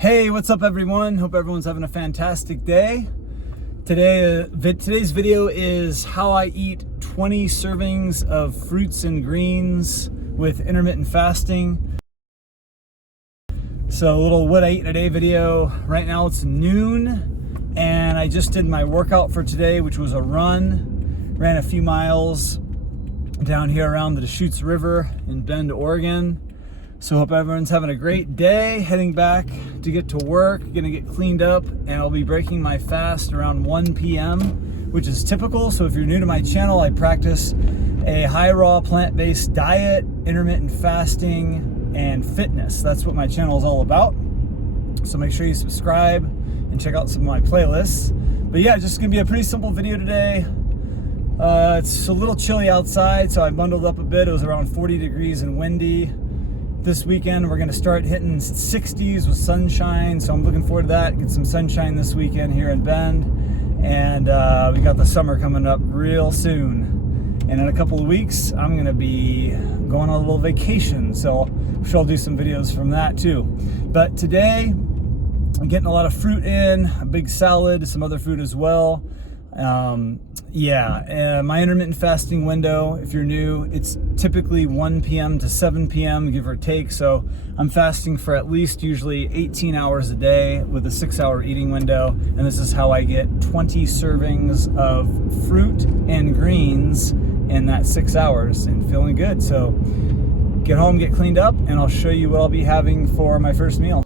Hey, what's up everyone? Hope everyone's having a fantastic day. Today's video is how I eat 20 servings of fruits and greens with intermittent fasting. So a little what I eat in a day video. Right now it's noon and I just did my workout for today, which was a run. Ran a few miles down here around the Deschutes River in Bend, Oregon. So hope everyone's having a great day. Heading back to get to work, gonna get cleaned up, and I'll be breaking my fast around 1 p.m., which is typical. So if you're new to my channel, I practice a high raw plant-based diet, intermittent fasting, and fitness. That's what my channel is all about. So make sure you subscribe and check out some of my playlists. But yeah, just gonna be a pretty simple video today. It's a little chilly outside, so I bundled up a bit. It was around 40 degrees and windy. This weekend we're going to start hitting 60s with sunshine, so I'm looking forward to that. Get some sunshine this weekend here in Bend, and we got the summer coming up real soon. And in a couple of weeks I'm going to be going on a little vacation, so I'm sure I'll do some videos from that too. But today I'm getting a lot of fruit in, a big salad, some other food as well. My intermittent fasting window, if you're new, it's typically 1 p.m. to 7 p.m. give or take. So I'm fasting for at least usually 18 hours a day with a 6-hour eating window. And this is how I get 20 servings of fruit and greens in that 6 hours and feeling good. So get home, get cleaned up, and I'll show you what I'll be having for my first meal.